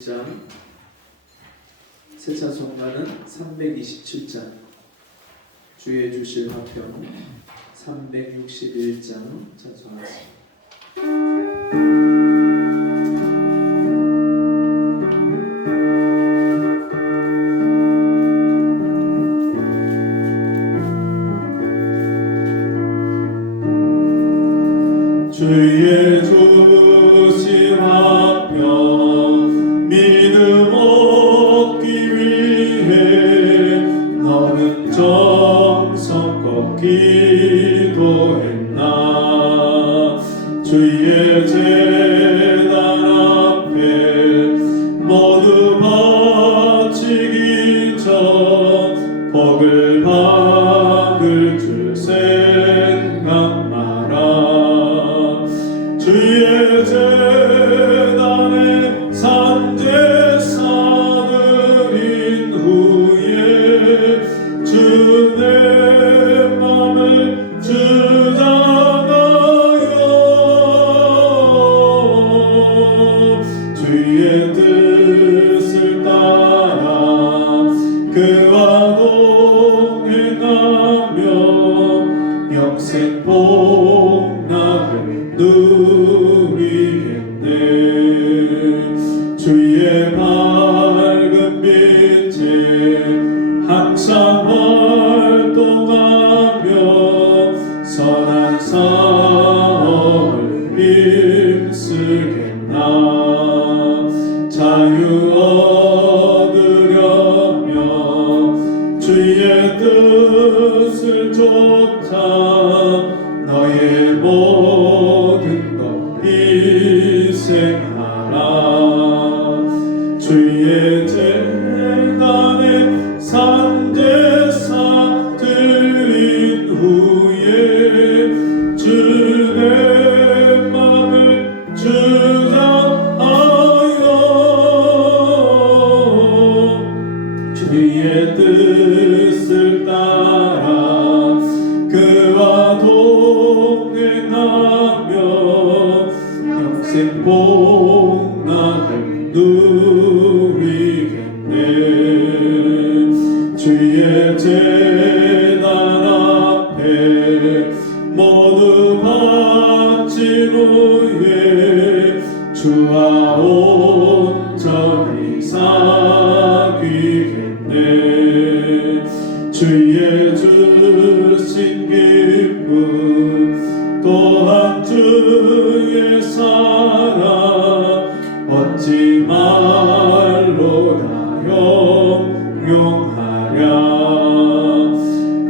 장 새 찬송가는 327장 주의 주실 화평 361장 찬송하겠습니다. 주의 주신 화평 믿음 얻기 위해 너는 정성껏 기도했나. 주의 제단 앞에 모두 바치기 전 복을 받을 줄 생각 마라. 주의 제단에 산제사 드린 후에 주 내 맘을 주장하여 주의 뜻을 따라 그와 동행하며 영생 복락을 누리겠네. 주의 밝은 빛에 항상 활동하며 선한 사업을 힘쓰겠나. 자유 얻으려며 주의 뜻을 쫓아 너의 모든 것 희생하라. 주의 제단에 산제사 드린 후에 주 내 맘을 주장하여 주의 뜻을 따라 그와 동행하며 영생 복락을 누리겠네. 주의 제단 앞에 모두 바친 후에 주와 온전히 사귀겠네. 주의 주신 기쁨 또한 주의 사랑 어찌 말로 다 형용하랴.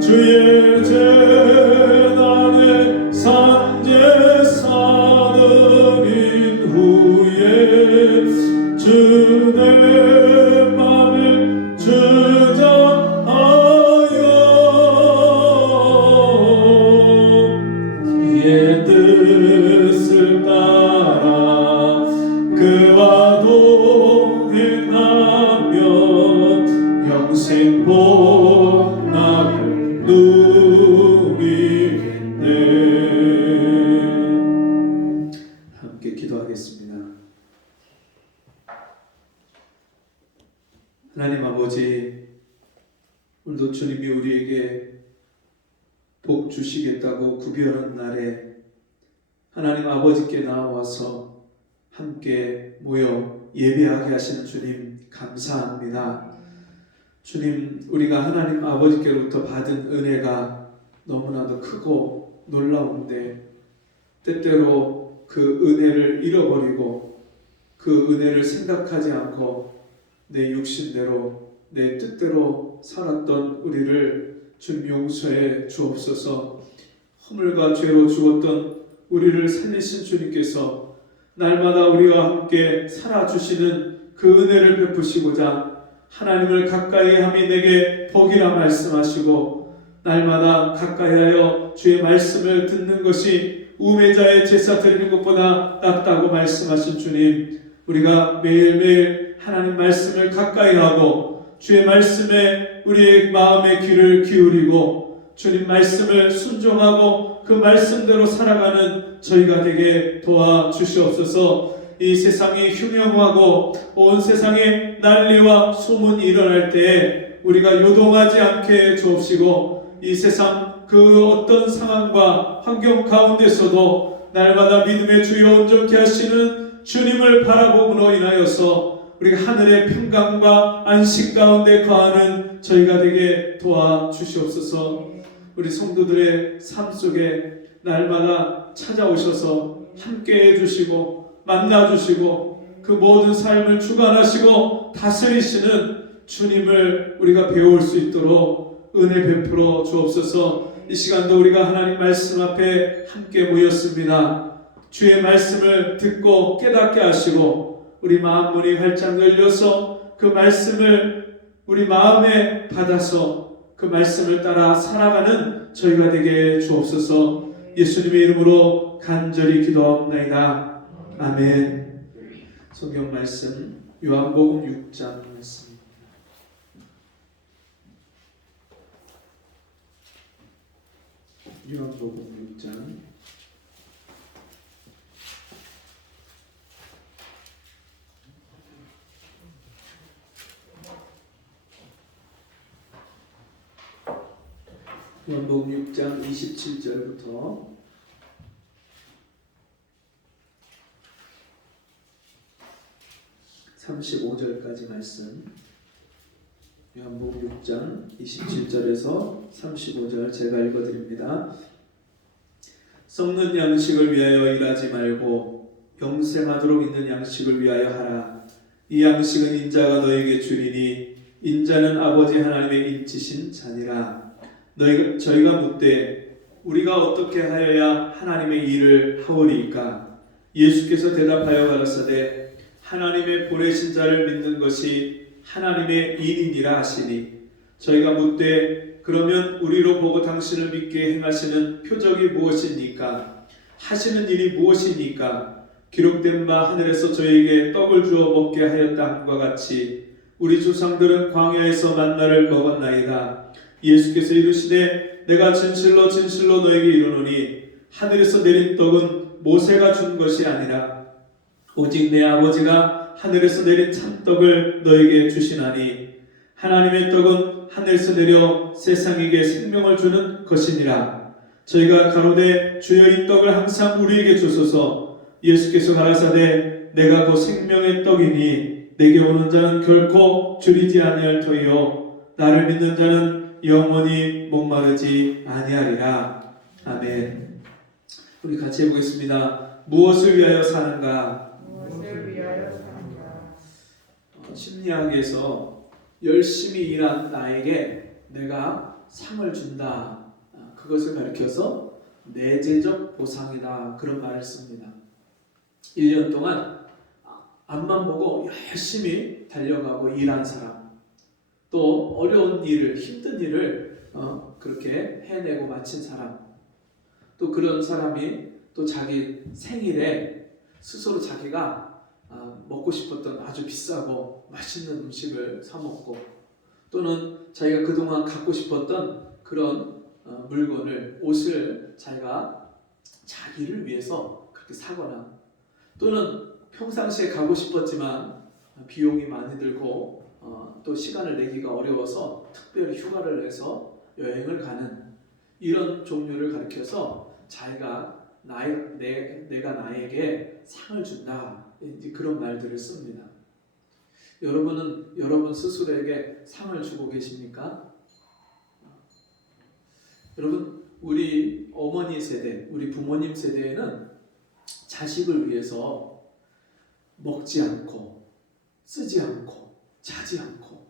주의 제단에 산제사 드린 후에 주 내 맘을 주장하여 주의 뜻을 따라 그와 동행하며 영생 복락을 누리겠네. 함께 기도하겠습니다. 하나님 아버지, 오늘도 주님이 우리에게 복 주시겠다고 구별한 날에 하나님 아버지께 나와서 함께 모여 예배하게 하시는 주님 감사합니다. 주님, 우리가 하나님 아버지께로부터 받은 은혜가 너무나도 크고 놀라운데 때때로 그 은혜를 잃어버리고 그 은혜를 생각하지 않고 내 육신대로 내 뜻대로 살았던 우리를 주님 용서해 주옵소서. 허물과 죄로 죽었던 우리를 살리신 주님께서 날마다 우리와 함께 살아주시는 그 은혜를 베푸시고자 하나님을 가까이 함이 내게 복이라 말씀하시고 날마다 가까이하여 주의 말씀을 듣는 것이 우매자의 제사 드리는 것보다 낫다고 말씀하신 주님, 우리가 매일매일 하나님 말씀을 가까이하고 주의 말씀에 우리의 마음의 귀를 기울이고 주님 말씀을 순종하고 그 말씀대로 살아가는 저희가 되게 도와주시옵소서. 이 세상이 흉흉하고 온 세상에 난리와 소문이 일어날 때에 우리가 요동하지 않게 주옵시고, 이 세상 그 어떤 상황과 환경 가운데서도 날마다 믿음의 주여 온전케 하시는 주님을 바라봄으로 인하여서 우리가 하늘의 평강과 안식 가운데 거하는 저희가 되게 도와주시옵소서. 우리 성도들의 삶 속에 날마다 찾아오셔서 함께해 주시고 만나 주시고 그 모든 삶을 주관하시고 다스리시는 주님을 우리가 배울 수 있도록 은혜 베풀어 주옵소서. 이 시간도 우리가 하나님 말씀 앞에 함께 모였습니다. 주의 말씀을 듣고 깨닫게 하시고 우리 마음 문이 활짝 열려서 그 말씀을 우리 마음에 받아서 그 말씀을 따라 살아가는 저희가 되게 주옵소서. 예수님의 이름으로 간절히 기도하옵나이다. 아멘. 성경 말씀 요한복음 6장 말씀. 요한복음 6장 요한복음 6장 27절부터 35절까지 말씀. 요한복음 6장 27절에서 35절 제가 읽어드립니다. 썩는 양식을 위하여 일하지 말고 영생하도록 있는 양식을 위하여 하라. 이 양식은 인자가 너에게 주리니 인자는 아버지 하나님의 인치신 자니라. 저희가 묻되 우리가 어떻게 하여야 하나님의 일을 하오리이까? 예수께서 대답하여 가라사대 하나님의 보내신 자를 믿는 것이 하나님의 일이니라 하시니, 저희가 묻되 그러면 우리로 보고 당신을 믿게 행하시는 표적이 무엇입니까? 하시는 일이 무엇입니까? 기록된 바 하늘에서 저희에게 떡을 주어 먹게 하였다 함과 같이 우리 조상들은 광야에서 만나를 먹었나이다. 예수께서 이르시되 내가 진실로 진실로 너에게 이르노니 하늘에서 내린 떡은 모세가 준 것이 아니라 오직 내 아버지가 하늘에서 내린 참떡을 너에게 주시나니 하나님의 떡은 하늘에서 내려 세상에게 생명을 주는 것이니라. 저희가 가로되 주여 이 떡을 항상 우리에게 주소서. 예수께서 가라사대 내가 그 생명의 떡이니 내게 오는 자는 결코 줄이지 아니할 터이요 나를 믿는 자는 영원히 목마르지 아니하리라. 아멘. 우리 같이 해보겠습니다. 무엇을 위하여 사는가? 심리학에서 열심히 일한 나에게 내가 상을 준다, 그것을 가리켜서 내재적 보상이다, 그런 말을 씁니다. 1년 동안 앞만 보고 열심히 달려가고 일한 사람, 또 어려운 일을, 힘든 일을 그렇게 해내고 마친 사람, 또 그런 사람이 또 자기 생일에 스스로 자기가 먹고 싶었던 아주 비싸고 맛있는 음식을 사 먹고, 또는 자기가 그동안 갖고 싶었던 그런 물건을, 옷을 자기가 자기를 위해서 그렇게 사거나, 또는 평상시에 가고 싶었지만 비용이 많이 들고 또 시간을 내기가 어려워서 특별히 휴가를 내서 여행을 가는, 이런 종류를 가리켜서 자기가 내가 나에게 상을 준다, 이제 그런 말들을 씁니다. 여러분은 여러분 스스로에게 상을 주고 계십니까? 여러분, 우리 어머니 세대, 우리 부모님 세대에는 자식을 위해서 먹지 않고 쓰지 않고 자지 않고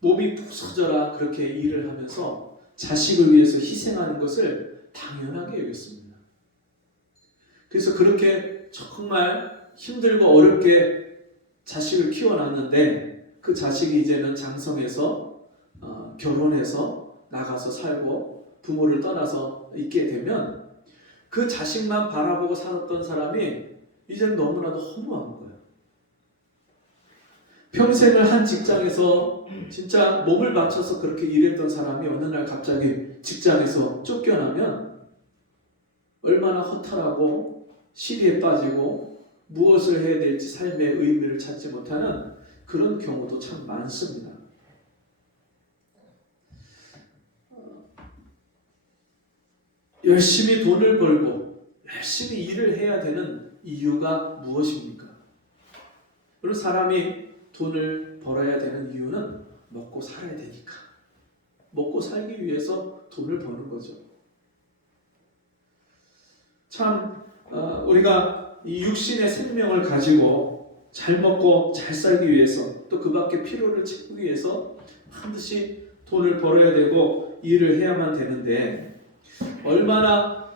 몸이 부서져라 그렇게 일을 하면서 자식을 위해서 희생하는 것을 당연하게 여겼습니다. 그래서 그렇게 정말 힘들고 어렵게 자식을 키워놨는데, 그 자식이 이제는 장성해서 결혼해서 나가서 살고 부모를 떠나서 있게 되면 그 자식만 바라보고 살았던 사람이 이제는 너무나도 허무한 거예요. 평생을 한 직장에서 진짜 몸을 바쳐서 그렇게 일했던 사람이 어느 날 갑자기 직장에서 쫓겨나면 얼마나 허탈하고 시리에 빠지고 무엇을 해야 될지 삶의 의미를 찾지 못하는 그런 경우도 참 많습니다. 열심히 돈을 벌고 열심히 일을 해야 되는 이유가 무엇입니까? 그리고 사람이 돈을 벌어야 되는 이유는 먹고 살아야 되니까. 먹고 살기 위해서 돈을 버는 거죠. 참 우리가 이 육신의 생명을 가지고 잘 먹고 잘 살기 위해서 또 그 밖에 필요를 채우기 위해서 반드시 돈을 벌어야 되고 일을 해야만 되는데 얼마나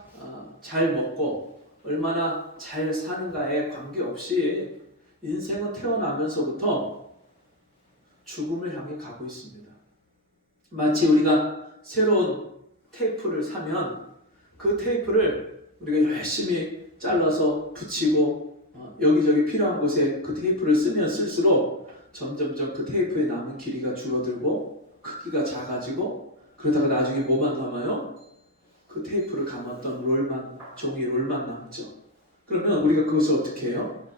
잘 먹고 얼마나 잘 사는가에 관계없이 인생은 태어나면서부터 죽음을 향해 가고 있습니다. 마치 우리가 새로운 테이프를 사면 그 테이프를 우리가 열심히 잘라서 붙이고 여기저기 필요한 곳에 그 테이프를 쓰면 쓸수록 점점점 그 테이프에 남은 길이가 줄어들고 크기가 작아지고 그러다가 나중에 뭐만 남아요? 그 테이프를 감았던 종이 롤만 남죠. 그러면 우리가 그것을 어떻게 해요?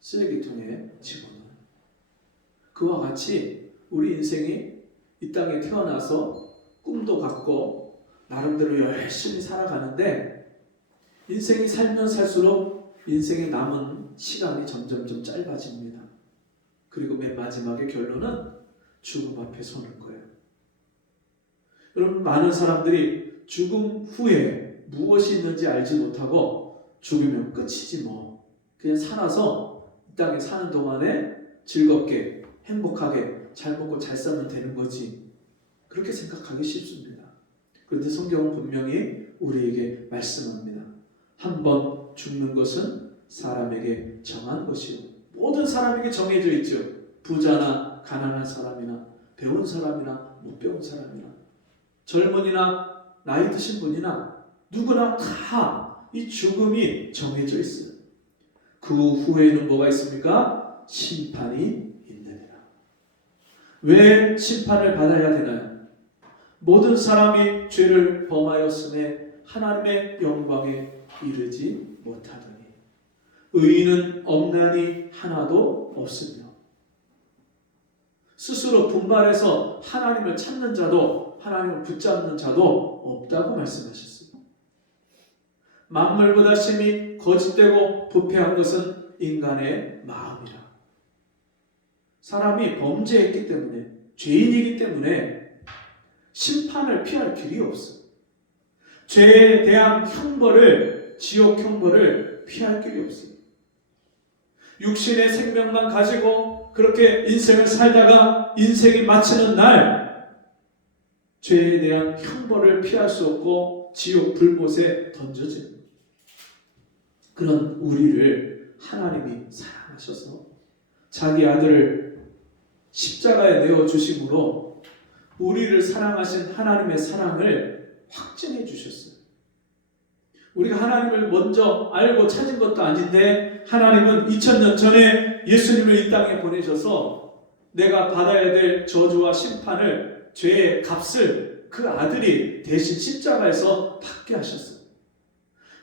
쓰레기통에 집어넣어요. 그와 같이 우리 인생이 이 땅에 태어나서 꿈도 갖고 나름대로 열심히 살아가는데 인생이 살면 살수록 인생에 남은 시간이 점점점 짧아집니다. 그리고 맨 마지막에 결론은 죽음 앞에 서는 거예요. 여러분, 많은 사람들이 죽음 후에 무엇이 있는지 알지 못하고 죽으면 끝이지 뭐 그냥 살아서 이 땅에 사는 동안에 즐겁게 행복하게 잘 먹고 잘 살면 되는 거지 그렇게 생각하기 쉽습니다. 그런데 성경은 분명히 우리에게 말씀합니다. 한 번 죽는 것은 사람에게 정한 것이요 모든 사람에게 정해져 있죠. 부자나 가난한 사람이나 배운 사람이나 못 배운 사람이나 젊은이나 나이 드신 분이나 누구나 다 이 죽음이 정해져 있어요. 그 후에는 뭐가 있습니까? 심판이 있느니라. 왜 심판을 받아야 되나요? 모든 사람이 죄를 범하였음에 하나님의 영광에 이르지 못하더니 의인은 없나니 하나도 없으며 스스로 분발해서 하나님을 찾는 자도 하나님을 붙잡는 자도 없다고 말씀하셨어요. 만물보다 심히 거짓되고 부패한 것은 인간의 마음이라. 사람이 범죄했기 때문에 죄인이기 때문에 심판을 피할 길이 없어요. 죄에 대한 형벌을 지옥 형벌을 피할 길이 없어요. 육신의 생명만 가지고 그렇게 인생을 살다가 인생이 마치는 날 죄에 대한 형벌을 피할 수 없고 지옥 불못에 던져집니다. 그런 우리를 하나님이 사랑하셔서 자기 아들을 십자가에 내어주심으로 우리를 사랑하신 하나님의 사랑을 확증해 주셨어요. 우리가 하나님을 먼저 알고 찾은 것도 아닌데 하나님은 2000년 전에 예수님을 이 땅에 보내셔서 내가 받아야 될 저주와 심판을 죄의 값을 그 아들이 대신 십자가에서 받게 하셨어요.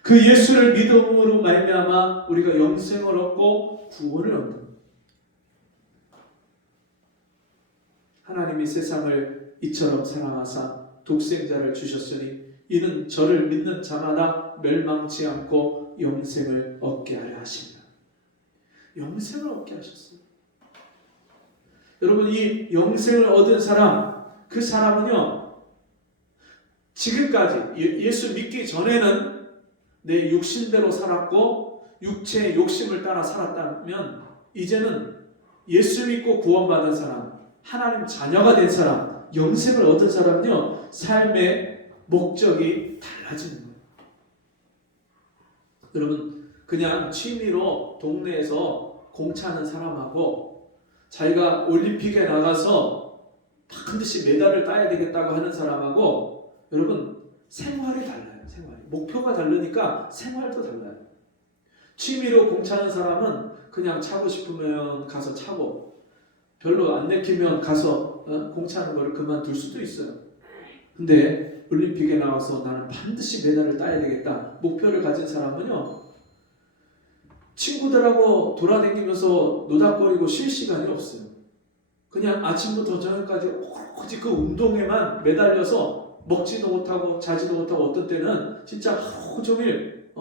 그 예수를 믿음으로 말미암아 우리가 영생을 얻고 구원을 얻는 거예요. 하나님이 세상을 이처럼 사랑하사 독생자를 주셨으니 이는 저를 믿는 자마다 멸망치 않고 영생을 얻게 하려 하십니다. 영생을 얻게 하셨어요. 여러분, 이 영생을 얻은 사람, 그 사람은요 지금까지 예수 믿기 전에는 내 육신대로 살았고 육체의 욕심을 따라 살았다면 이제는 예수 믿고 구원받은 사람, 하나님 자녀가 된 사람, 영생을 얻은 사람은요 삶의 목적이 달라지는 거예요. 여러분, 그냥 취미로 동네에서 공차는 사람하고 자기가 올림픽에 나가서 반드시 메달을 따야 되겠다고 하는 사람하고 여러분 생활이 달라요. 목표가 다르니까 생활도 달라요. 취미로 공차는 사람은 그냥 차고 싶으면 가서 차고 별로 안 내키면 가서 공차는 거를 그만둘 수도 있어요. 근데 올림픽에 나와서 나는 반드시 메달을 따야 되겠다 목표를 가진 사람은요 친구들하고 돌아다니면서 노닥거리고 쉴 시간이 없어요. 그냥 아침부터 저녁까지 오로지 그 운동에만 매달려서 먹지도 못하고 자지도 못하고 어떤 때는 진짜 하루 종일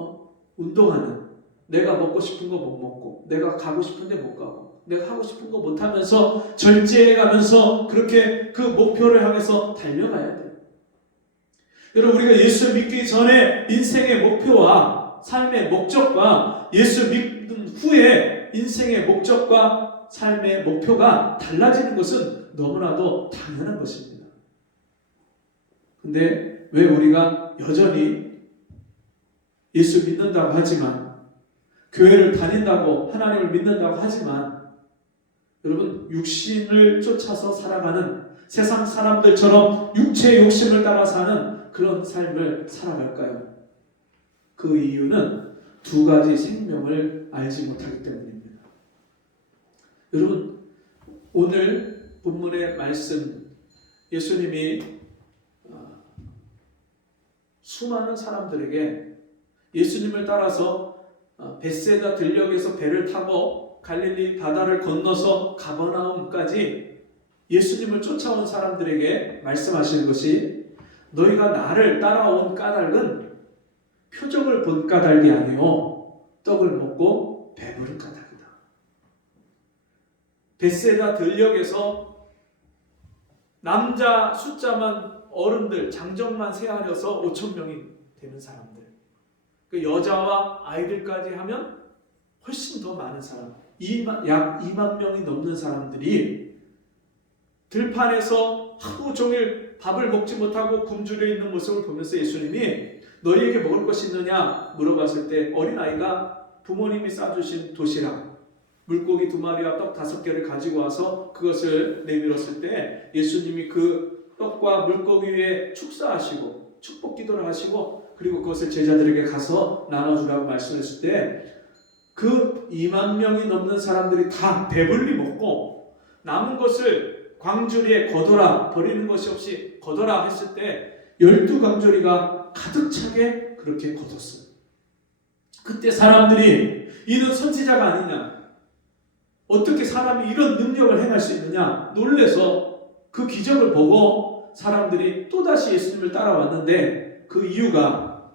운동하는, 내가 먹고 싶은 거 못 먹고 내가 가고 싶은데 못 가고 내가 하고 싶은 거 못 하면서 절제해 가면서 그렇게 그 목표를 향해서 달려가야 돼요. 여러분, 우리가 예수 믿기 전에 인생의 목표와 삶의 목적과 예수 믿은 후에 인생의 목적과 삶의 목표가 달라지는 것은 너무나도 당연한 것입니다. 근데 왜 우리가 여전히 예수 믿는다고 하지만, 교회를 다닌다고, 하나님을 믿는다고 하지만, 여러분, 육신을 쫓아서 살아가는 세상 사람들처럼 육체의 욕심을 따라 사는 그런 삶을 살아갈까요? 그 이유는 두 가지 생명을 알지 못하기 때문입니다. 여러분, 오늘 본문의 말씀, 예수님이 수많은 사람들에게 예수님을 따라서 벳세다 들녘에서 배를 타고 갈릴리 바다를 건너서 가버나움까지 예수님을 쫓아온 사람들에게 말씀하시는 것이, 너희가 나를 따라온 까닭은 표적을 본 까닭이 아니요 떡을 먹고 배부른 까닭이다. 벳세다 들녘에서 남자 숫자만, 어른들 장정만 세하려서 5,000명이 되는 사람들, 그 여자와 아이들까지 하면 훨씬 더 많은 사람, 약 2만 명이 넘는 사람들이 들판에서 하루 종일 밥을 먹지 못하고 굶주려 있는 모습을 보면서 예수님이 너희에게 먹을 것이 있느냐 물어봤을 때, 어린아이가 부모님이 싸주신 도시락, 물고기 2마리와 떡 5개를 가지고 와서 그것을 내밀었을 때 예수님이 그 떡과 물고기 위에 축사하시고 축복 기도를 하시고, 그리고 그것을 제자들에게 가서 나눠주라고 말씀했을 때 그 2만 명이 넘는 사람들이 다 배불리 먹고, 남은 것을 광주리에 거둬라, 버리는 것이 없이 거둬라 했을 때 12광주리가 가득 차게 그렇게 거뒀어요. 그때 사람들이 이는 선지자가 아니냐, 어떻게 사람이 이런 능력을 행할 수 있느냐 놀래서 그 기적을 보고 사람들이 또다시 예수님을 따라왔는데, 그 이유가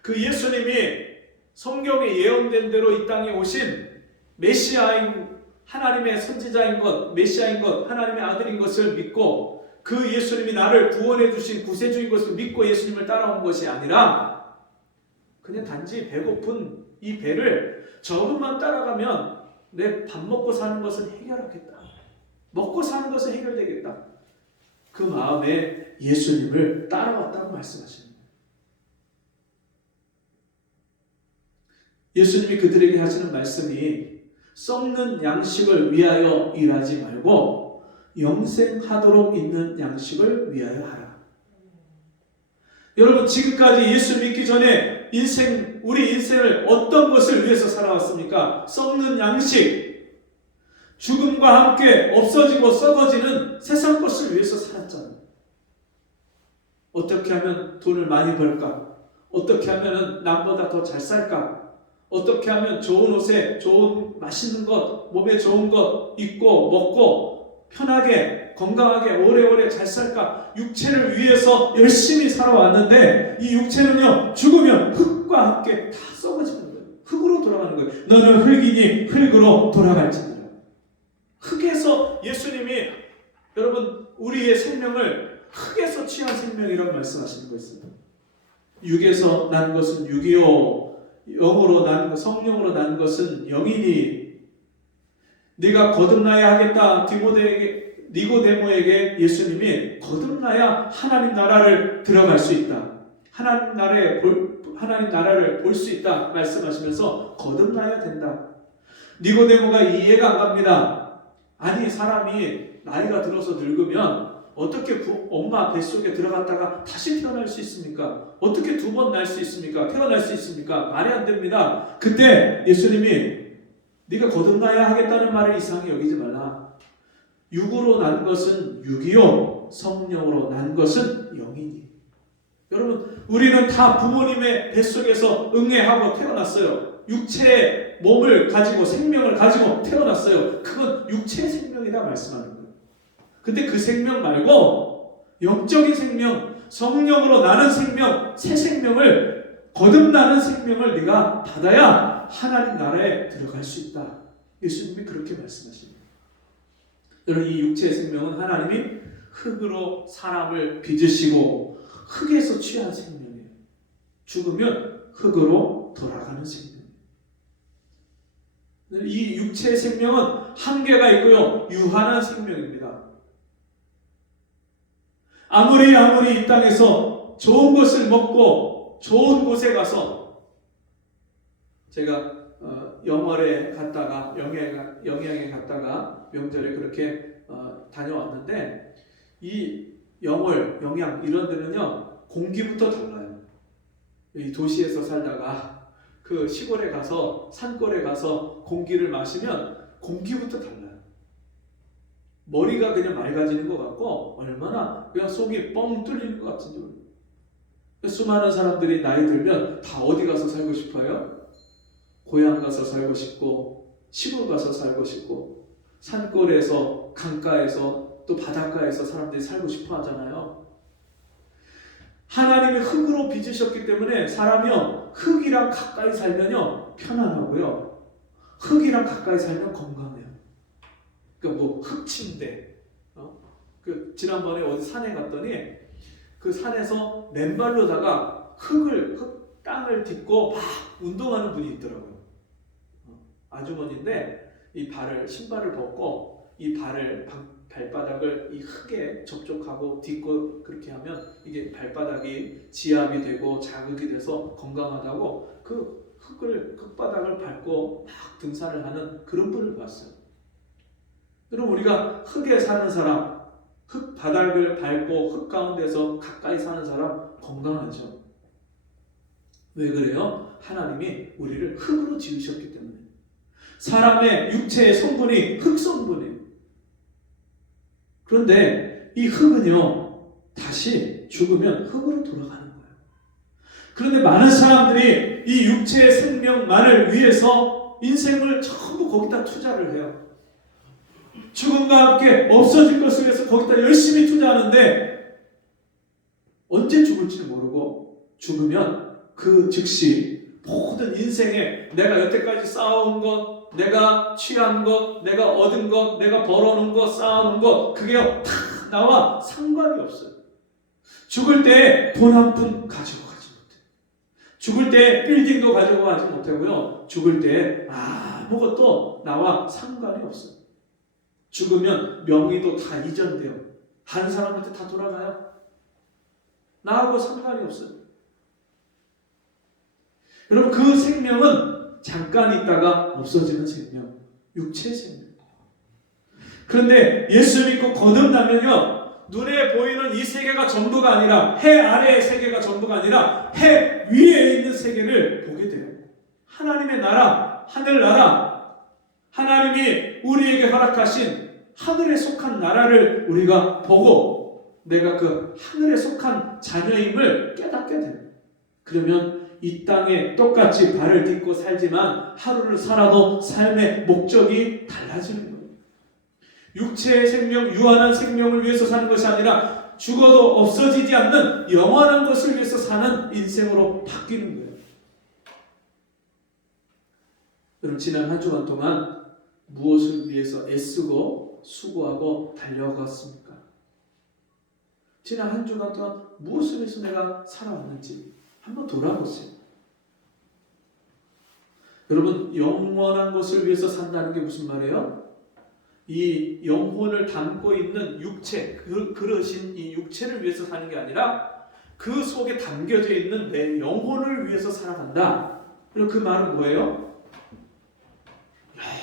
그 예수님이 성경에 예언된 대로 이 땅에 오신 메시아인, 하나님의 선지자인 것, 메시아인 것, 하나님의 아들인 것을 믿고, 그 예수님이 나를 구원해 주신 구세주인 것을 믿고 예수님을 따라온 것이 아니라, 그냥 단지 배고픈 이 배를 조금만 따라가면 내 밥 먹고 사는 것은 해결하겠다, 먹고 사는 것은 해결되겠다, 그 마음에 예수님을 따라왔다고 말씀하십니다. 예수님이 그들에게 하시는 말씀이, 썩는 양식을 위하여 일하지 말고 영생하도록 있는 양식을 위하여 하라. 여러분, 지금까지 예수 믿기 전에 우리 인생을 어떤 것을 위해서 살아왔습니까? 썩는 양식, 죽음과 함께 없어지고 썩어지는 세상 것을 위해서 살았잖아요. 어떻게 하면 돈을 많이 벌까? 어떻게 하면 남보다 더 잘 살까? 어떻게 하면 좋은 옷에 좋은 맛있는 것, 몸에 좋은 것 입고 먹고 편하게 건강하게 오래오래 잘 살까? 육체를 위해서 열심히 살아왔는데, 이 육체는요, 죽으면 흙과 함께 다 썩어지는 거예요. 흙으로 돌아가는 거예요. 너는 흙이니 흙으로 돌아갈지니라. 흙에서 예수님이, 여러분, 우리의 생명을 흙에서 취한 생명이라고 말씀하시는 것입니다. 육에서 난 것은 육이요, 영으로 난, 성령으로 난 것은 영이니, 네가 거듭나야 하겠다. 니고데모에게 예수님이 거듭나야 하나님 나라를 들어갈 수 있다, 하나님 나라를 볼 수 있다 말씀하시면서 거듭나야 된다. 니고데모가 이해가 안 갑니다. 아니, 사람이 나이가 들어서 늙으면 어떻게 엄마 뱃속에 들어갔다가 다시 태어날 수 있습니까? 어떻게 2번 날 수 있습니까? 태어날 수 있습니까? 말이 안 됩니다. 그때 예수님이 네가 거듭나야 하겠다는 말을 이상히 여기지 말라. 육으로 난 것은 육이요, 성령으로 난 것은 영이니. 여러분, 우리는 다 부모님의 뱃속에서 응애하고 태어났어요. 육체의 몸을 가지고 생명을 가지고 태어났어요. 그건 육체의 생명이다 말씀하는 거예요. 근데 그 생명 말고 영적인 생명, 성령으로 나는 생명, 새 생명을 거듭나는 생명을 네가 받아야 하나님 나라에 들어갈 수 있다. 예수님이 그렇게 말씀하십니다. 여러분, 이 육체의 생명은 하나님이 흙으로 사람을 빚으시고 흙에서 취한 생명이에요. 죽으면 흙으로 돌아가는 생명이에요. 이 육체의 생명은 한계가 있고요, 유한한 생명입니다. 아무리 이 땅에서 좋은 것을 먹고 좋은 곳에 가서, 제가 영월에 갔다가 영양에 갔다가 명절에 그렇게 다녀왔는데, 이 영월, 영양 이런 데는요 공기부터 달라요. 이 도시에서 살다가 그 시골에 가서 산골에 가서 공기를 마시면 공기부터 달라요. 머리가 그냥 맑아지는 것 같고 얼마나 그냥 속이 뻥 뚫리는 것 같은지 모르겠어요. 수많은 사람들이 나이 들면 다 어디 가서 살고 싶어요? 고향 가서 살고 싶고 시골 가서 살고 싶고 산골에서 강가에서 또 바닷가에서 사람들이 살고 싶어 하잖아요. 하나님이 흙으로 빚으셨기 때문에 사람이요 흙이랑 가까이 살면요 편안하고요, 흙이랑 가까이 살면 건강해요. 그러니까 뭐 흙침대, 그 지난번에 어디 산에 갔더니 그 산에서 맨발로다가 땅을 딛고 막 운동하는 분이 있더라고요. 아주머니인데 이 신발을 벗고 이 발바닥을 이 흙에 접촉하고 딛고 그렇게 하면 이게 발바닥이 지압이 되고 자극이 돼서 건강하다고 그 흙바닥을 밟고 막 등산을 하는 그런 분을 봤어요. 그럼 우리가 흙에 사는 사람, 흙바닥을 밟고 흙 가운데서 가까이 사는 사람 건강하죠. 왜 그래요? 하나님이 우리를 흙으로 지으셨기 때문에. 사람의 육체의 성분이 흙 성분이에요. 그런데 이 흙은요 다시 죽으면 흙으로 돌아가는 거예요. 그런데 많은 사람들이 이 육체의 생명만을 위해서 인생을 전부 거기다 투자를 해요. 죽음과 함께 없어질 것을 위해서 거기다 열심히 투자하는데 언제 죽을지 모르고 죽으면 그 즉시 모든 인생에 내가 여태까지 쌓아온 것, 내가 취한 것, 내가 얻은 것, 내가 벌어놓은 것, 쌓아놓은 것, 그게 다 나와 상관이 없어요. 죽을 때 돈 한 푼 가지고 가지 못해요. 죽을 때 빌딩도 가지고 가지 못하고요. 죽을 때 아무것도 나와 상관이 없어요. 죽으면 명의도 다 이전돼요. 다른 사람한테 다 돌아가요. 나하고 상관이 없어요. 여러분, 그 생명은 잠깐 있다가 없어지는 생명, 육체의 생명. 그런데 예수 믿고 거듭나면요, 눈에 보이는 이 세계가 전부가 아니라, 해 아래의 세계가 전부가 아니라 해 위에 있는 세계를 보게 돼요. 하나님의 나라, 하늘나라, 하나님이 우리에게 허락하신 하늘에 속한 나라를 우리가 보고 내가 그 하늘에 속한 자녀임을 깨닫게 돼요. 그러면 이 땅에 똑같이 발을 딛고 살지만 하루를 살아도 삶의 목적이 달라지는 거예요. 육체의 생명, 유한한 생명을 위해서 사는 것이 아니라 죽어도 없어지지 않는 영원한 것을 위해서 사는 인생으로 바뀌는 거예요. 여러분, 지난 한 주간 동안 무엇을 위해서 애쓰고 수고하고 달려갔습니까? 지난 한 주간 동안 무엇을 위해서 내가 살아왔는지 한번 돌아보세요. 여러분, 영원한 것을 위해서 산다는 게 무슨 말이에요? 이 영혼을 담고 있는 육체, 그러신 이 육체를 위해서 사는 게 아니라 그 속에 담겨져 있는 내 영혼을 위해서 살아간다. 그럼 그 말은 뭐예요?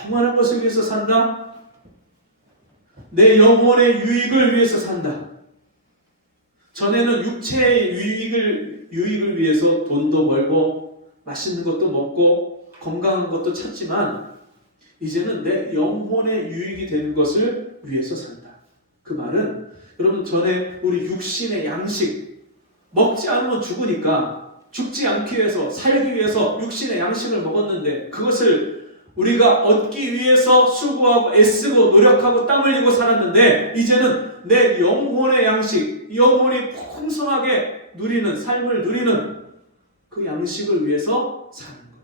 영원한 것을 위해서 산다? 내 영혼의 유익을 위해서 산다. 전에는 육체의 유익을 위해서 돈도 벌고 맛있는 것도 먹고 건강한 것도 찾지만 이제는 내 영혼의 유익이 되는 것을 위해서 산다. 그 말은 여러분, 전에 우리 육신의 양식 먹지 않으면 죽으니까 죽지 않기 위해서, 살기 위해서 육신의 양식을 먹었는데 그것을 우리가 얻기 위해서 수고하고 애쓰고 노력하고 땀 흘리고 살았는데 이제는 내 영혼의 양식, 영혼이 풍성하게 누리는 삶을 누리는 그 양식을 위해서 사는 거예요.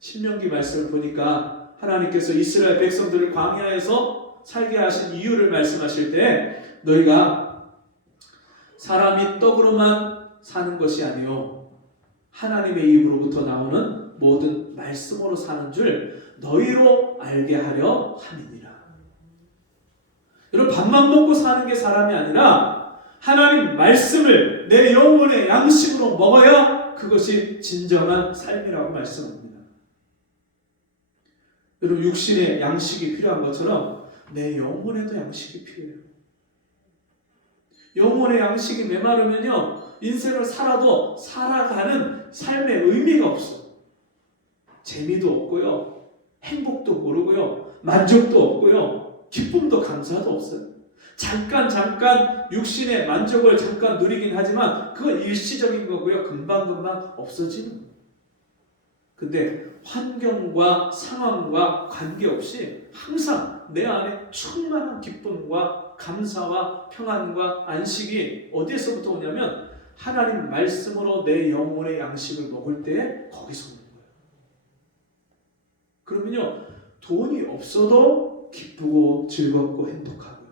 신명기 말씀을 보니까 하나님께서 이스라엘 백성들을 광야에서 살게 하신 이유를 말씀하실 때 너희가 사람이 떡으로만 사는 것이 아니요 하나님의 입으로부터 나오는 모든 말씀으로 사는 줄 너희로 알게 하려 함이니라. 여러분, 밥만 먹고 사는 게 사람이 아니라 하나님 말씀을 내 영혼의 양식으로 먹어야 그것이 진정한 삶이라고 말씀합니다. 여러분, 육신의 양식이 필요한 것처럼 내 영혼에도 양식이 필요해요. 영혼의 양식이 메마르면요 인생을 살아도 살아가는 삶의 의미가 없어요. 재미도 없고요, 행복도 모르고요, 만족도 없고요, 기쁨도 감사도 없어요. 잠깐 육신의 만족을 잠깐 누리긴 하지만 그건 일시적인 거고요, 금방금방 없어지는 거예요. 근데 환경과 상황과 관계없이 항상 내 안에 충만한 기쁨과 감사와 평안과 안식이 어디에서부터 오냐면 하나님 말씀으로 내 영혼의 양식을 먹을 때 거기서 오는 거예요. 그러면요 돈이 없어도 기쁘고 즐겁고 행복하고요,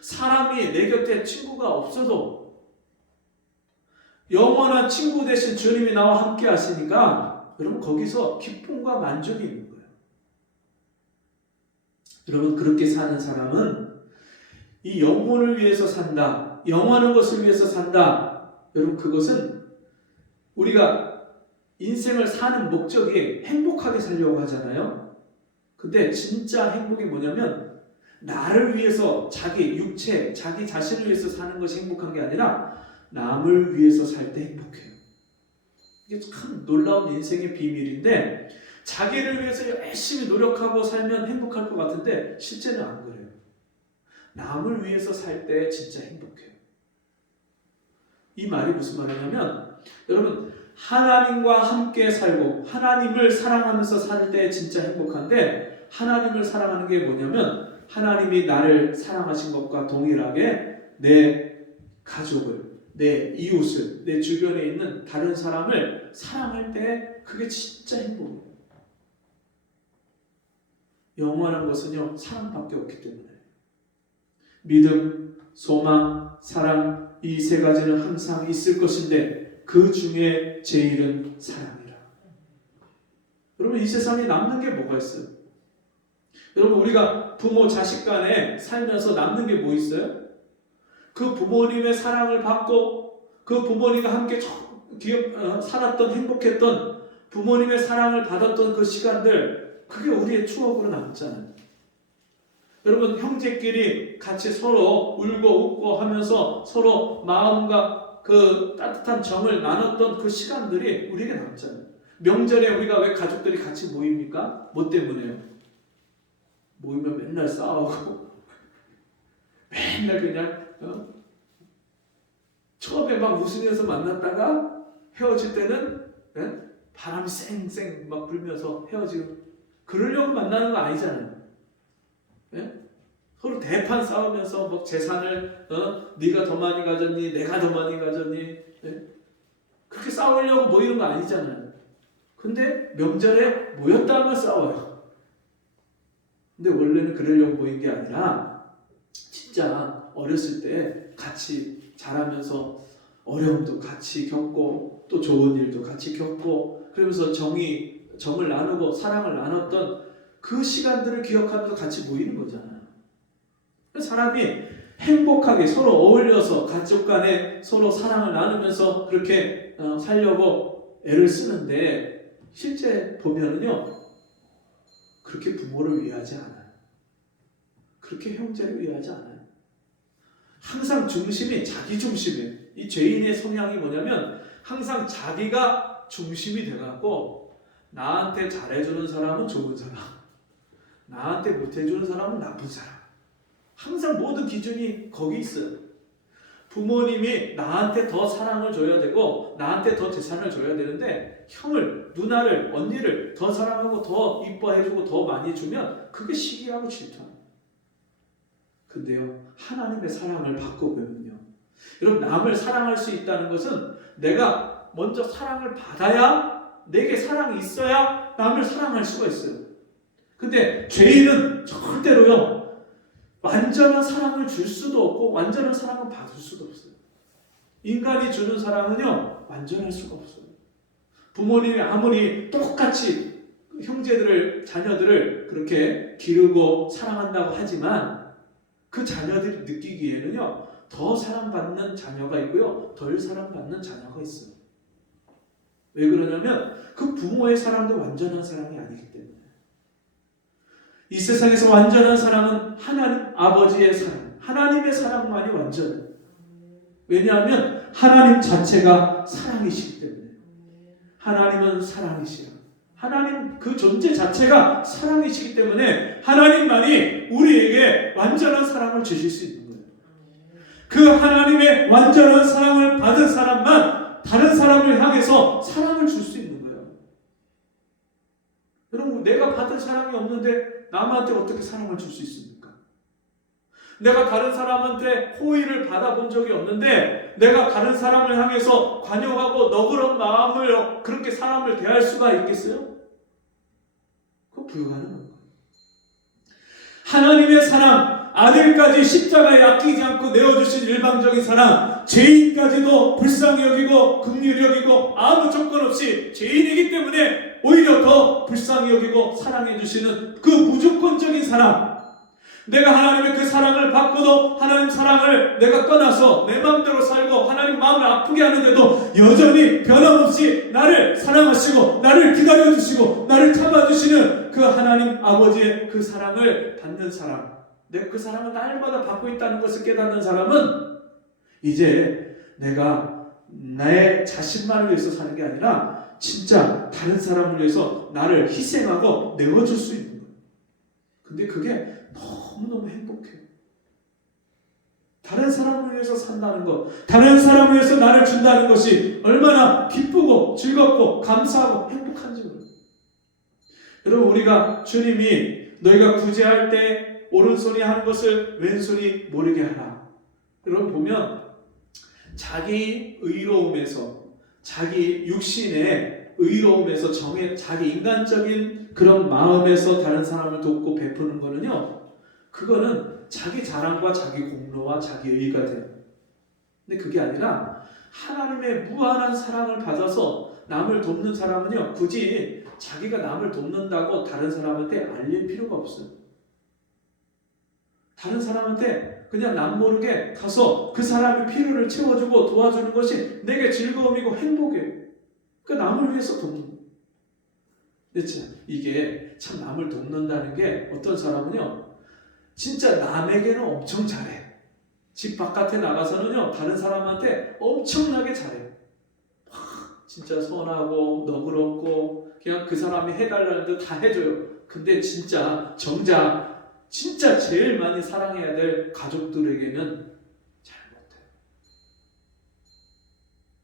사람이 내 곁에 친구가 없어도 영원한 친구 되신 주님이 나와 함께 하시니까 여러분 거기서 기쁨과 만족이 있는 거예요. 여러분, 그렇게 사는 사람은 이 영혼을 위해서 산다, 영원한 것을 위해서 산다. 여러분, 그것은 우리가 인생을 사는 목적이 행복하게 살려고 하잖아요. 근데 진짜 행복이 뭐냐면 나를 위해서, 자기 육체, 자기 자신을 위해서 사는 것이 행복한 게 아니라 남을 위해서 살 때 행복해요. 이게 참 놀라운 인생의 비밀인데 자기를 위해서 열심히 노력하고 살면 행복할 것 같은데 실제는 안 그래요. 남을 위해서 살 때 진짜 행복해요. 이 말이 무슨 말이냐면 여러분, 하나님과 함께 살고 하나님을 사랑하면서 살 때 진짜 행복한데, 하나님을 사랑하는 게 뭐냐면 하나님이 나를 사랑하신 것과 동일하게 내 가족을, 내 이웃을, 내 주변에 있는 다른 사람을 사랑할 때 그게 진짜 행복이에요. 영원한 것은요 사랑밖에 없기 때문에 믿음, 소망, 사랑, 이 세 가지는 항상 있을 것인데 그 중에 제일은 사랑이라. 여러분, 이 세상에 남는 게 뭐가 있어요? 여러분, 우리가 부모 자식 간에 살면서 남는 게 뭐 있어요? 그 부모님의 사랑을 받고 그 부모님과 함께 살았던, 행복했던, 부모님의 사랑을 받았던 그 시간들, 그게 우리의 추억으로 남잖아요. 여러분, 형제끼리 같이 서로 울고 웃고 하면서 서로 마음과 그 따뜻한 정을 나눴던 그 시간들이 우리에게 남잖아요. 명절에 우리가 왜 가족들이 같이 모입니까? 뭐 때문에요? 모이면 맨날 싸우고 맨날 그냥 처음에 막 웃으면서 만났다가 헤어질 때는 바람 쌩쌩 막 불면서 헤어지고, 그러려고 만나는 거 아니잖아요. 서로 대판 싸우면서 뭐 재산을 네가 더 많이 가졌니, 내가 더 많이 가졌니, 그렇게 싸우려고 모이는 거 아니잖아요. 근데 명절에 모였다 하면 싸워요. 근데 원래는 그러려고 모인 게 아니라 진짜 어렸을 때 같이 자라면서 어려움도 같이 겪고 또 좋은 일도 같이 겪고 그러면서 정을 나누고 사랑을 나눴던 그 시간들을 기억하면서 같이 모이는 거잖아요. 사람이 행복하게 서로 어울려서 가족 간에 서로 사랑을 나누면서 그렇게 살려고 애를 쓰는데, 실제 보면은요 그렇게 부모를 위하지 않아요. 그렇게 형제를 위하지 않아요. 항상 중심이 자기 중심이에요. 이 죄인의 성향이 뭐냐면 항상 자기가 중심이 돼갖고 나한테 잘해주는 사람은 좋은 사람, 나한테 못해주는 사람은 나쁜 사람, 항상 모든 기준이 거기 있어요. 부모님이 나한테 더 사랑을 줘야 되고 나한테 더 재산을 줘야 되는데 형을, 누나를, 언니를 더 사랑하고 더 이뻐해주고 더 많이 주면 그게 시기하고 질투합니다. 근데요, 하나님의 사랑을 받고 보면요, 여러분, 남을 사랑할 수 있다는 것은 내가 먼저 사랑을 받아야, 내게 사랑이 있어야 남을 사랑할 수가 있어요. 근데 죄인은 절대로요, 완전한 사랑을 줄 수도 없고 완전한 사랑을 받을 수도 없어요. 인간이 주는 사랑은요, 완전할 수가 없어요. 부모님이 아무리 똑같이 형제들을, 자녀들을 그렇게 기르고 사랑한다고 하지만 그 자녀들이 느끼기에는요, 더 사랑받는 자녀가 있고요, 덜 사랑받는 자녀가 있어요. 왜 그러냐면 그 부모의 사랑도 완전한 사랑이 아니기 때문에. 이 세상에서 완전한 사랑은 하나님 아버지의 사랑, 하나님의 사랑만이 완전해요. 왜냐하면 하나님 자체가 사랑이시기 때문에. 하나님은 사랑이시라. 하나님 그 존재 자체가 사랑이시기 때문에 하나님만이 우리에게 완전한 사랑을 주실 수 있는 거예요. 그 하나님의 완전한 사랑을 받은 사람만 다른 사람을 향해서 사랑을 줄 수 있는 거예요. 여러분, 내가 받은 사랑이 없는데 남한테 어떻게 사랑을 줄 수 있습니까? 내가 다른 사람한테 호의를 받아본 적이 없는데 내가 다른 사람을 향해서 관용하고 너그러운 마음을 그렇게 사람을 대할 수가 있겠어요? 그거 불가능한 거예요. 하나님의 사랑, 아들까지 십자가에 아끼지 않고 내어주신 일방적인 사랑, 죄인까지도 불쌍히 여기고 긍휼히 여기고 아무 조건 없이 죄인이기 때문에 오히려 더 불쌍히 여기고 사랑해 주시는 그 무조건적인 사랑, 내가 하나님의 그 사랑을 받고도 하나님 사랑을 내가 떠나서 내 마음대로 살고 하나님 마음을 아프게 하는데도 여전히 변함없이 나를 사랑하시고 나를 기다려주시고 나를 참아주시는 그 하나님 아버지의 그 사랑을 받는 사람, 내가 그 사랑을 날마다 받고 있다는 것을 깨닫는 사람은 이제 내가 나의 자신만을 위해서 사는 게 아니라 진짜 다른 사람을 위해서 나를 희생하고 내어줄 수 있는 거예요. 근데 그게 너무너무 행복해요. 다른 사람을 위해서 산다는 것, 다른 사람을 위해서 나를 준다는 것이 얼마나 기쁘고 즐겁고 감사하고 행복한지 몰라요. 여러분, 우리가 주님이 너희가 구제할 때 오른손이 하는 것을 왼손이 모르게 하라. 여러분 보면 자기 의로움에서, 자기 육신의 의로움에서 자기 인간적인 그런 마음에서 다른 사람을 돕고 베푸는 거는요, 그거는 자기 자랑과 자기 공로와 자기 의가 돼요. 근데 그게 아니라 하나님의 무한한 사랑을 받아서 남을 돕는 사람은요, 굳이 자기가 남을 돕는다고 다른 사람한테 알릴 필요가 없어요. 다른 사람한테 그냥 남 모르게 가서 그 사람의 필요를 채워주고 도와주는 것이 내게 즐거움이고 행복이에요. 그러니까 남을 위해서 돕는 거예요. 그렇지? 이게 참 남을 돕는다는 게 어떤 사람은요, 진짜 남에게는 엄청 잘해. 집 바깥에 나가서는요, 다른 사람한테 엄청나게 잘해. 진짜 선하고 너그럽고 그냥 그 사람이 해달라는 듯 다 해줘요. 근데 진짜 정작 진짜 제일 많이 사랑해야 될 가족들에게는 잘 못해요.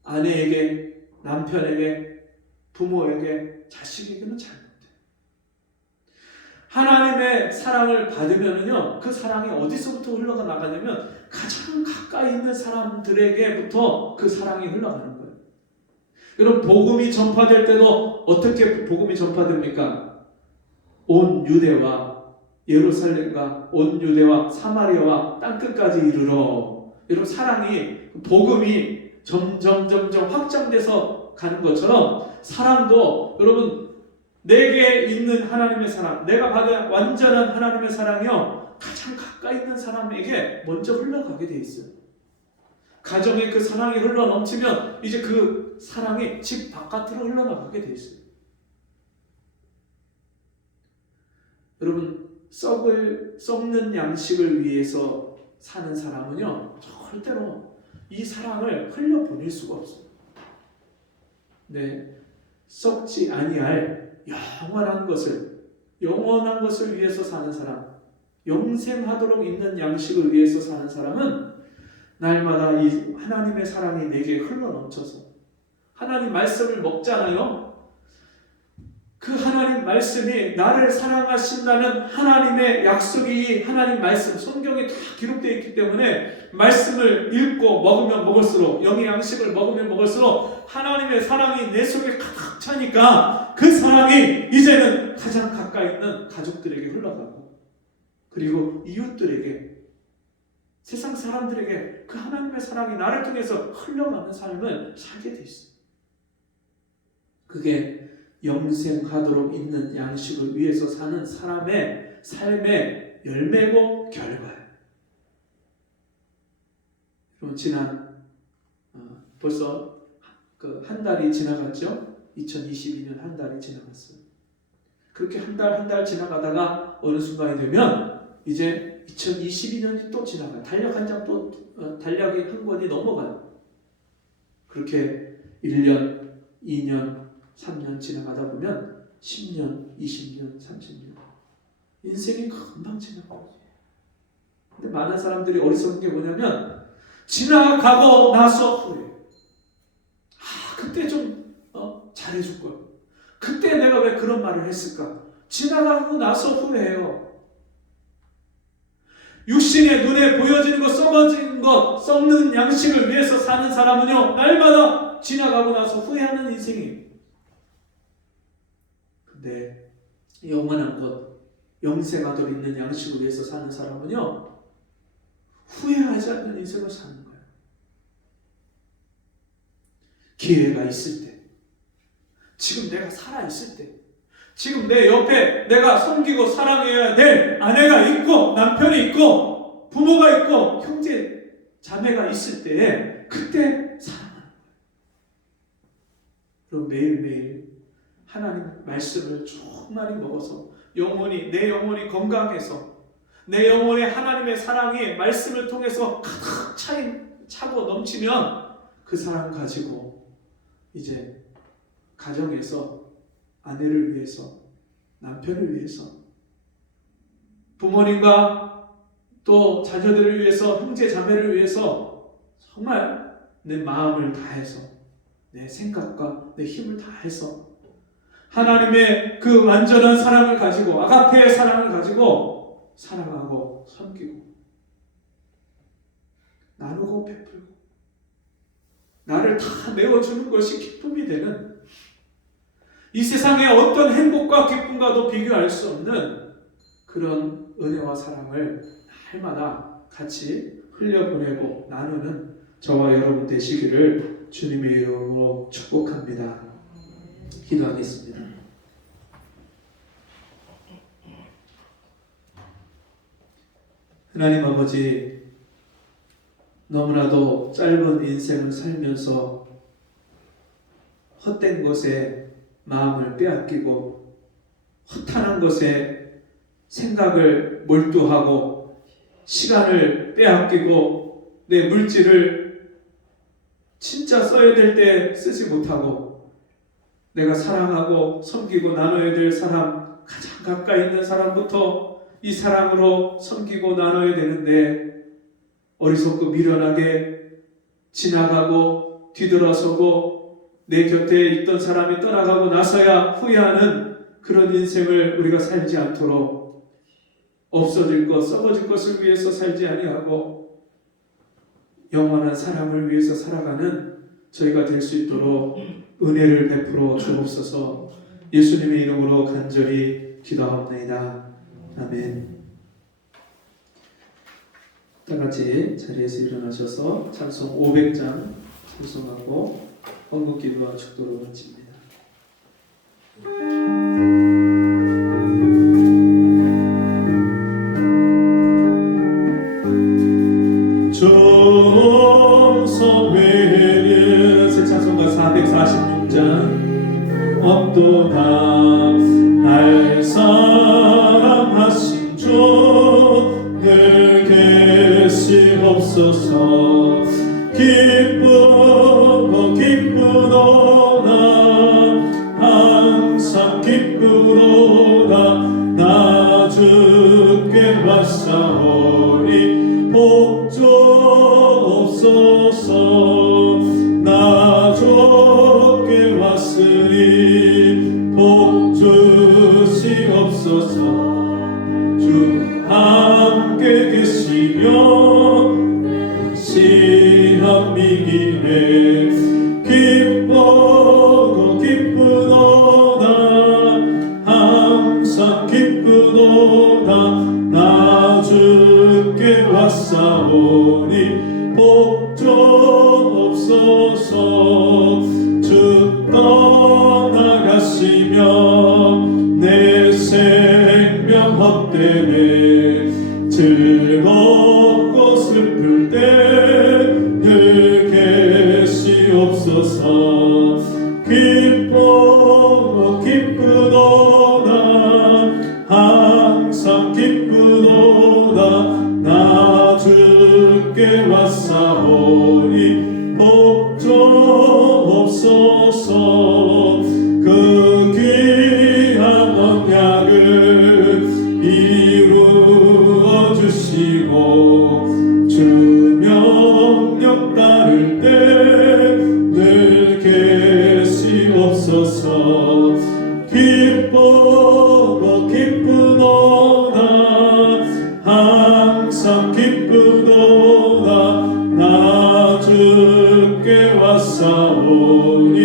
아내에게, 남편에게, 부모에게, 자식에게는 잘 못해요. 하나님의 사랑을 받으면은요, 그 사랑이 어디서부터 흘러가 나가냐면 가장 가까이 있는 사람들에게부터 그 사랑이 흘러가는 거예요. 여러분, 복음이 전파될 때도 어떻게 복음이 전파됩니까? 온 유대와 예루살렘과 온 유대와 사마리아와 땅끝까지 이르러. 여러분, 사랑이, 복음이 점점 확장돼서 가는 것처럼 사랑도, 여러분, 내게 있는 하나님의 사랑, 내가 받은 완전한 하나님의 사랑이요, 가장 가까이 있는 사람에게 먼저 흘러가게 돼 있어요. 가정에 그 사랑이 흘러 넘치면 이제 그 사랑이 집 바깥으로 흘러나가게 돼 있어요. 여러분, 썩는 양식을 위해서 사는 사람은요, 절대로 이 사랑을 흘려보낼 수가 없어요. 네, 썩지 아니할 영원한 것을 위해서 사는 사람, 영생하도록 있는 양식을 위해서 사는 사람은 날마다 이 하나님의 사랑이 내게 흘러넘쳐서 하나님 말씀을 먹잖아요. 그 하나님 말씀이 나를 사랑하신다는 하나님의 약속이 이 하나님 말씀 성경에 다 기록되어 있기 때문에 말씀을 읽고 먹으면 먹을수록 영의 양식을 먹으면 먹을수록 하나님의 사랑이 내 속에 가득 차니까 그 사랑이 이제는 가장 가까이 있는 가족들에게 흘러가고 그리고 이웃들에게 세상 사람들에게 그 하나님의 사랑이 나를 통해서 흘러가는 삶을 살게 돼 있어요. 그게 영생하도록 있는 양식을 위해서 사는 사람의 삶의 열매고 결과예요. 그럼 지난 벌써 한 달이 지나갔죠? 2022년 한 달이 지나갔어요. 그렇게 한 달 지나가다가 어느 순간이 되면 이제 2022년이 또 지나가요. 달력 한 장 또 달력이 한 권이 넘어가요. 그렇게 1년, 2년, 3년 지나가다 보면 10년, 20년, 30년 인생이 금방 지나가요. 근데 많은 사람들이 어리석은 게 뭐냐면 지나가고 나서 후회. 그때 좀 잘해줄 걸. 그때 내가 왜 그런 말을 했을까? 지나가고 나서 후회해요. 육신의 눈에 보여지는 것, 썩어지는 것, 썩는 양식을 위해서 사는 사람은요 날마다 지나가고 나서 후회하는 인생이에요. 근데 영원한 것, 영생하도록 있는 양식을 위해서 사는 사람은요 후회하지 않는 인생을 사는 거예요. 기회가 있을 때, 지금 내가 살아있을 때, 지금 내 옆에 내가 섬기고 사랑해야 될 아내가 있고 남편이 있고 부모가 있고 형제 자매가 있을 때 그때 사랑하는 거예요. 그럼 매일매일 하나님 말씀을 충만히 먹어서 내 영혼이 건강해서 내 영혼에 하나님의 사랑이 말씀을 통해서 가득 차고 넘치면 그 사랑 가지고 이제 가정에서 아내를 위해서 남편을 위해서 부모님과 또 자녀들을 위해서 형제 자매를 위해서 정말 내 마음을 다해서 내 생각과 내 힘을 다해서 하나님의 그 완전한 사랑을 가지고 아가페의 사랑을 가지고 사랑하고 섬기고 나누고 베풀고 나를 다 메워주는 것이 기쁨이 되는 이 세상의 어떤 행복과 기쁨과도 비교할 수 없는 그런 은혜와 사랑을 날마다 같이 흘려보내고 나누는 저와 여러분 되시기를 주님의 이름으로 축복합니다. 기도하겠습니다. 하나님 아버지, 너무나도 짧은 인생을 살면서 헛된 것에 마음을 빼앗기고 허탄한 것에 생각을 몰두하고 시간을 빼앗기고 내 물질을 진짜 써야 될 때 쓰지 못하고 내가 사랑하고 섬기고 나눠야 될 사람, 가장 가까이 있는 사람부터 이 사랑으로 섬기고 나눠야 되는데 어리석고 미련하게 지나가고 뒤돌아서고 내 곁에 있던 사람이 떠나가고 나서야 후회하는 그런 인생을 우리가 살지 않도록 없어질 것, 썩어질 것을 위해서 살지 아니하고 영원한 사랑을 위해서 살아가는 저희가 될 수 있도록 은혜를 베풀어 주옵소서. 예수님의 이름으로 간절히 기도하옵나이다. 아멘. 다 같이 자리에서 일어나셔서 찬송 500장 찬송하고 헌금기도와 축도로 마칩니다. 정성회는 새 찬송가 446장 없도다 날 사랑하신 주 늘 계시옵소서. 기쁘도다 항상 기쁘도다 나 주께 왔사오니 복주옵소서. 주께 왔사오니 복종옵소서. 주 떠나가시면 내 생명 헛되네. 즐겁고 슬플 때 늘 계시옵소서. 기쁘도다 항상 기쁘도다 나 주께 왔사오니 복종옵소서. 그 귀한 언약을 이루어 주시고 주 명령 따를 때 늘 계시옵소서. 기쁘도다 항상 기쁘도다 나 주께 왔사오니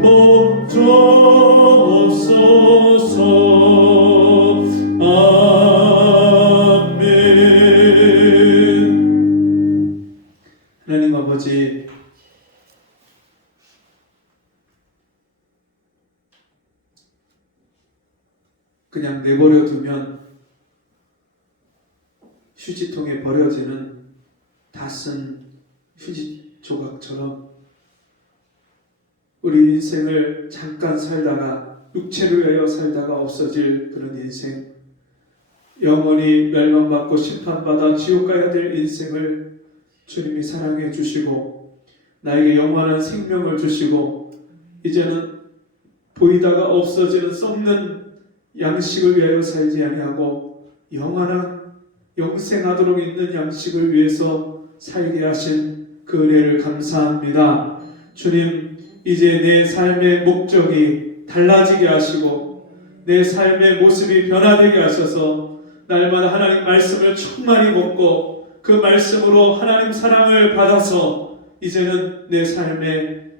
복종옵소서. 아멘. 하나님 아버지, 그냥 내버려 두면 휴지통에 버려지는 다 쓴 휴지 조각처럼 우리 인생을 잠깐 살다가 육체를 위하여 살다가 없어질 그런 인생, 영원히 멸망받고 심판받아 지옥 가야 될 인생을 주님이 사랑해 주시고 나에게 영원한 생명을 주시고 이제는 보이다가 없어지는 썩는 양식을 위하여 살지 아니하고 영원한 영생하도록 있는 양식을 위해서 살게 하신 그 은혜를 감사합니다. 주님, 이제 내 삶의 목적이 달라지게 하시고 내 삶의 모습이 변화되게 하셔서 날마다 하나님 말씀을 충만히 먹고 그 말씀으로 하나님 사랑을 받아서 이제는 내 삶에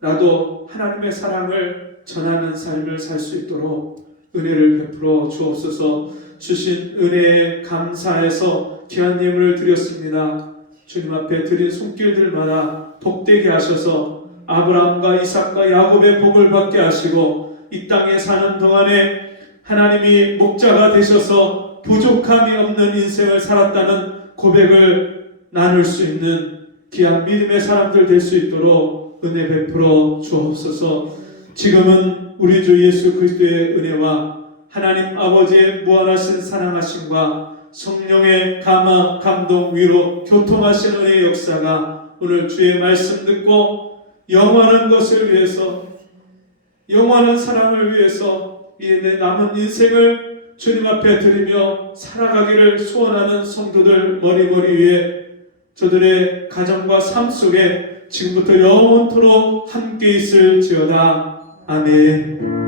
나도 하나님의 사랑을 전하는 삶을 살 수 있도록 은혜를 베풀어 주옵소서. 주신 은혜에 감사해서 귀한 예물을 드렸습니다. 주님 앞에 드린 손길들마다 복되게 하셔서 아브라함과 이삭과 야곱의 복을 받게 하시고 이 땅에 사는 동안에 하나님이 목자가 되셔서 부족함이 없는 인생을 살았다는 고백을 나눌 수 있는 귀한 믿음의 사람들 될 수 있도록 은혜 베풀어 주옵소서. 지금은 우리 주 예수 그리스도의 은혜와 하나님 아버지의 무한하신 사랑하심과 성령의 감화, 감동, 위로, 교통하신 은혜의 역사가 오늘 주의 말씀 듣고 영원한 것을 위해서, 영원한 사랑을 위해서 내 남은 인생을 주님 앞에 드리며 살아가기를 소원하는 성도들 머리머리 위에 저들의 가정과 삶 속에 지금부터 영원토록 함께 있을지어다. 아멘.